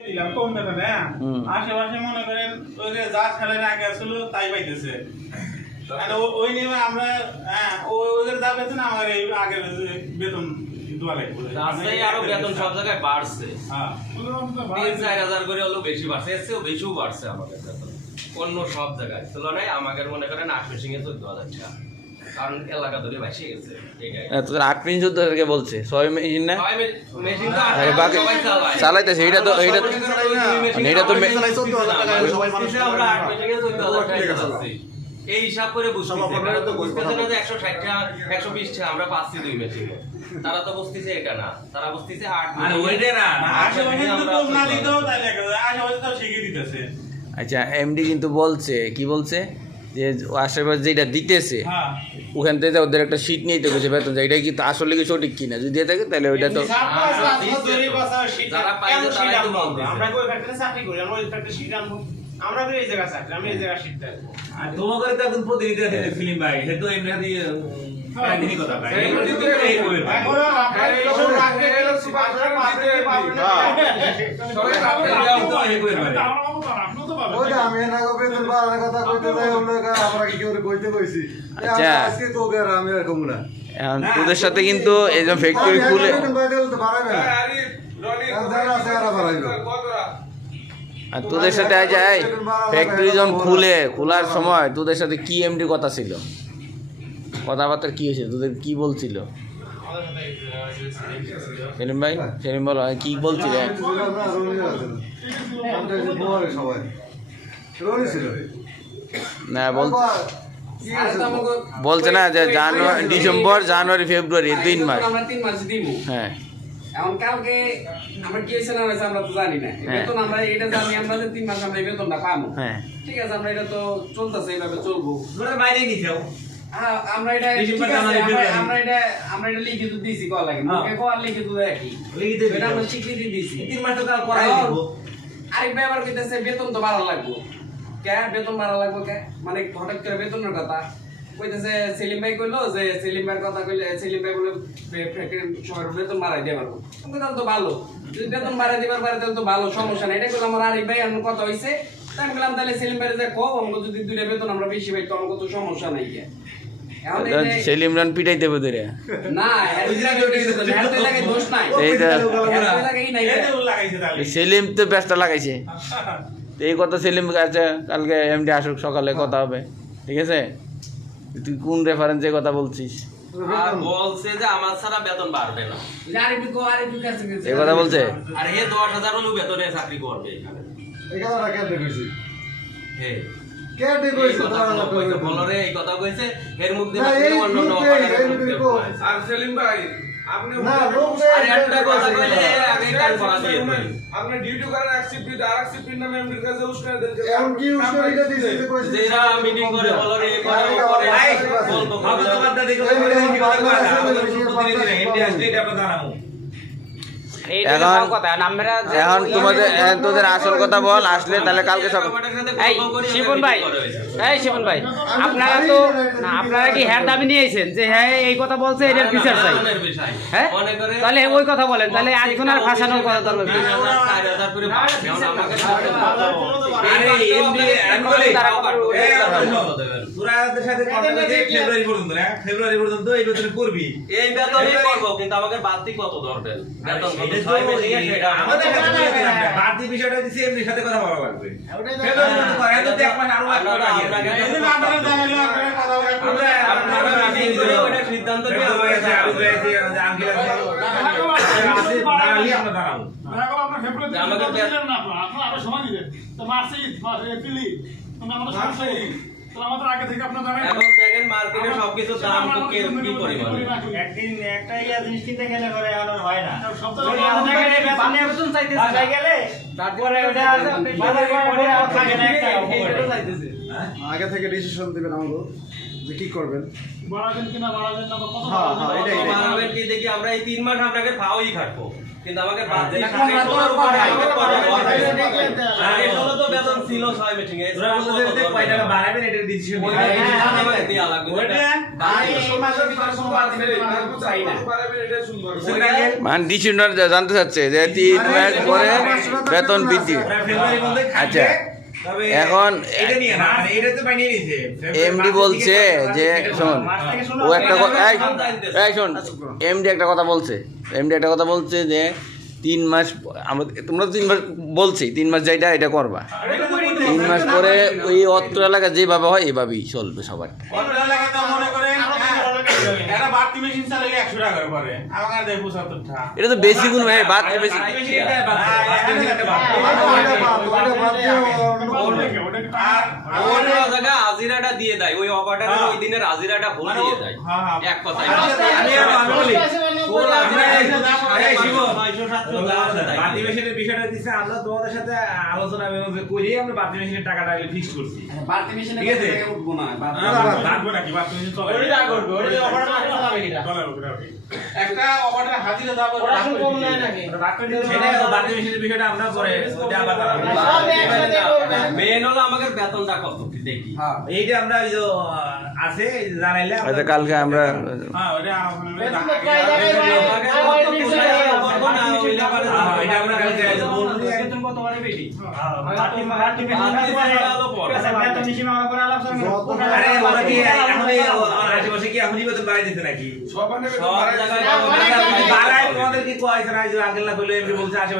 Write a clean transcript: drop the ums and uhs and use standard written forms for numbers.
দিলাম কম বেতন হ্যাঁ আশেপাশে মনে করেন ওই যে যা ছাড়ের আগে আসলো তাই পাইতেছে আর ওই নিয়ে আমরা হ্যাঁ ওদের যা বেতন আমার এই আগের বেতন দেওয়া লাগবে রাজশাহী আরো বেতন সব জায়গায় বাড়ছে হ্যাঁ ৩-৪ হাজার করে হলো বেশি বাড়ছে এর চেয়েও বেশিও বাড়ছে আমাদের বেতন অন্য সব জায়গায় তুলনায় আমাদের মনে করেন ৮ সিংহে ১৪,০০০ টাকা কারণ এলাকা ধরে বেশি গেছে তোদের ৮ মিনিট যুদ্ধকে বলছে ৬ মেশিন না মেশিন তো আরে বাকি চালাইতেছে এইটা তো এইটা তো আমরা ৮ সিংহে ১৪,০০০ টাকা চালাচ্ছি এই হিসাব করে বুঝতেছে আপনারা তো বুঝতেছেন না যে ১৬০ টাকা ১২০ টাকা আমরা পাচ্ছি দুই মেশিনে তারা তো বুঝতেছে এটা না তারা বুঝতেছে ৮ আর ওইটা না আশেপাশে তো কম না দিতেও তাই লাগে আশেপাশে তো শিখিয়ে দিতেছে আচ্ছা এমডি কিন্তু বলছে কি বলছে যে আশেপাশে যেটা দিতেছে হ্যাঁ ওখান থেকে ওদের একটা শীট নিয়ে তো গেছে বেতন এটা কি আসলে কি সঠিক কিনা যদি দিয়ে থাকে তাহলে ওইটা তো যারা পাইছে তারাই তো বলতেছে আমরা ওই ফ্যাক্টরি চাকরি করি আমরা ওই ফ্যাক্টরি শিট আনবো আমরা তো এই জায়গায় চাকরি আমি এই জায়গায় শিট দেবো আর তোমাদের তো এখন প্রতিনিধি আছে ফিল্ম ভাই সে তো এমনি দিয়ে একদিনই কথা ভাই এখন রাখতে গেলে সুপারস্টার মারতে পারবে না ওইটা আমি না বেতন বাড়ানোর কথা কইতে যাই আমরা কি কেউ কইতে কইছি আচ্ছা। আজকে তো আর আমি আর কমু না এখন তোদের সাথে কিন্তু এই যে ফ্যাক্টরি খুলে বেতন বাড়াইলে তো বাড়াবে না যারা আছে এরা বাড়াইলো আর তোদের সাথে যায় ফ্যাক্টরি যখন খোলার সময় তোদের সাথে কি এমডি কথা ছিল কথাবার্তা কি হয়েছে তোদের কি বলছিল সেলিম ভাই সেলিম বলো কি বলছিলে সবাই রনি ছিল না বলছে না যে জানুয়ারি ডিসেম্বর জানুয়ারি ফেব্রুয়ারি 3 মাস আমরা 3 মাস দিব হ্যাঁ এখন কালকে আমরা কি হয়েছে না হয়েছে আমরা তো জানি না বেতন আমরা এটা জানি আমরা যে 3 মাস আমরা এই বেতনটা পাবো হ্যাঁ ঠিক আছে আমরা এটা তো চলতেছে এইভাবে চলবো তোমরা বাইরে গিয়েছো হ্যাঁ আমরা এটা ঠিক ডিসেম্বর, আছে, জানুয়ারি, ফেব্রুয়ারি। আমরা এটা লিখে তো দিছি কল লাগে মুখে কল লিখে তো দেখি লিখে দিবি। এটা আমরা স্বীকৃতি দিছি 3 মাস তো কাল করাই দিব আরেক ব্যাপার কইতেছে বেতন তো বাড়া লাগবে কে বেতন বাড়া লাগবে কে মানে হঠাৎ করে বেতনের কথা কইতেছে সেলিম ভাই কইলো যে সেলিম ভাইয়ের কথা কইলে সেলিম ভাই বলে সবার বেতন বাড়াই দিয়ে পারবো তাহলে তো ভালো যদি বেতন বাড়াই দিবার পারে তাহলে তো ভালো সমস্যা নাই এটা কইলাম আমার আরেক ভাই আমার কথা হইছে তাই আমি বললাম তাহলে সেলিম ভাই যে কো আমাকে যদি দুইটা বেতন আমরা বেশি পাই তো আমাকে তো সমস্যা নাই কে এখন এই সেলিম রান পিটাই দেবে ধরে না এর লাগে দোষ নাই এইটা এর লাগে নাই এতে লাগাইছে তাহলে সেলিম তো ব্যস্ত লাগাইছে তো এই কথা সেলিম কাছে কালকে এমডি আসুক সকালে কথা হবে ঠিক আছে তুই কোন রেফারেন্সে কথা বলছিস আর বলছে যে আমার ছাড়া বেতন বাড়বে না আরে কাছে এই কথা বলছে আর হে ১০,০০০ হলো বেতনে চাকরি করবে এখানে এই কথাটা কেন কইছি হে কে এই কইছে কথা কইছে বলরে এই কথা কইছে এর মুখ দিয়ে না, এই অন্য অন্য মুখ দিয়ে, এই মুখ দিয়ে কই। আর সেলিম ভাই আপনি না লোক আর একটা কথা কইলে আগে কান করা দিয়ে দিই আপনি ডিউটি করেন এক শিফট আর এক শিফট নামে এমডির কাছে উস্কাই দেন এখন কি উস্কাইটা দিছে যে কইছে যেরা মিটিং করে বলরে করে বলবো হবে তো বাদ দেখো প্রতিনিধি এমডি আসলে এটা আমরা জানাবো এখন তোমাদের তোদের আসল কথা বল আসলে তাহলে কালকে সব এই শিবন ভাই আপনারা তো না আপনারা কি হ্যাঁ দাবি নিয়েছেন যে হ্যাঁ এই কথা বলছে এটার বিচার চাই হ্যাঁ তাহলে ওই কথা বলেন তাহলে আজকে আর ফাঁসানোর কথা দরকার কি? ৪,০০০ করে বাড়ছে এখন আমাকে আরে এমডি একবারে তোরাদের সাথে কথা বলে ফেব্রুয়ারি পর্যন্ত না ফেব্রুয়ারি পর্যন্ত এই বেতনে করবি এই বেতনই করব কিন্তু আমাকে বাড়তি কত ধরবেন বেতন কত এটা ৬ মাসে সেটা আমাদের সাথে বলে দিলাম না বাড়তি বিষয়টা হচ্ছে এমডির সাথে কথা বলা লাগবে ফেব্রুয়ারি পর্যন্ত করে এত তো এক মাস আরো এক মাস আগে এই যে আপনারা জানাইলো আপনারা কথা বলে আপনারা মিটিং করে ওটা সিদ্ধান্ত নিয়ে আমাকে আঙ্কেল আছে দাঁড়ালি আমরা দাঁড়াবো এখন দেখেন মার্কেটে সবকিছুর দাম কি পরিমাণে একদিন একটা জিনিস কিনতে গেলে পরে আর হয় না বেতন চাইতেছে গেলে তারপরে ওটা বাজার করে আর থাকে না একটা চাইতেছে আগে থেকে ডিসিশন দিবেন আমাকে যে কি করবেন বাড়াবেন কিনা বাড়াবেন না কত হ্যাঁ হ্যাঁ এটাই এটাই। বাড়াবেন কি দেখি আমরা এই ৩ মাস আপনাকে ফাওই খাটবো কিন্তু আমাকে বাদ দিয়ে এখন আর এসব তো বেতন ছিল 6 মিটিং এ ওরা বলতে যে কয় টাকা বাড়াবেন এটা ডিসিশন ওই নিতে decision আমাকে দেয়া লাগবে এই মাসের ভিতরে সোমবার দিবেন আমরা চাই না মানে ডিসিশন জানতে চাচ্ছে যে 3 মাস পরে বেতন বৃদ্ধি। ওরা ফেব্রুয়ারির মধ্যে আচ্ছা, তবে এখন এটা নিয়ে না মানে এটা তো বানিয়ে নিছে এমডি বলছে যে শোন, ও একটা এই শোন, এমডি একটা কথা বলছে যে 3 মাস আমরা তোমরা 3 মাস বলছি 3 মাস যেটা এটা করবা, 3 মাস পরে ওই অত্র এলাকা যেভাবে হয় এভাবেই চলবে সবার। অটো এলাকা তো মনে করেন একটা বাড়তি মেশিন চালালে 100 টাকা করে পড়ে, আমার কাছে 75 টাকা। এটা তো বেশি গুণ ভাই, বাদ বেশি। আর ওর জায়গা আজিরাটা দিয়ে দেয়, ওই অপারেটরের ওই দিনের আজিরাটা ভুল দিয়ে দেয়। হ্যাঁ, হ্যাঁ। এক কথায় আমি বলি ওর আজিরা এই শিব, 600-700 দেয়। বাতি মেশিনের বিষয়টা দিচ্ছে আমরা তোমাদের সাথে আলোচনা করি, আমরা বাতি মেশিনের টাকাটা ফিক্স করছি। বাড়তি মেশিনে ঠিক আছে। উঠবো না লাগবে নাকি বাড়তি মেশিন চলে? চলে, ওকে। একটা অপারেটর হাজিরা দাও সেটা বাতি মেশিনের বিষয়টা আমরা পরে ওটা আবার মেন হলো আমাদের বেতনটা কত দেখি। এইটা আমরা ওই যে আছে জানাইলে আমরা- আচ্ছা, কালকে আমরা হ্যাঁ ওটা এটা আমরা কালকে বলবো যে আরে ওরা কি এখন এই আশেপাশে কি এখনই বেতন বাড়াই দিতে নাকি? সব জায়গায় বাড়ায় তোমাদের কি কয়েছে না, এই যে আঙ্কেল না কইলো এমনি বলছে আশেপাশে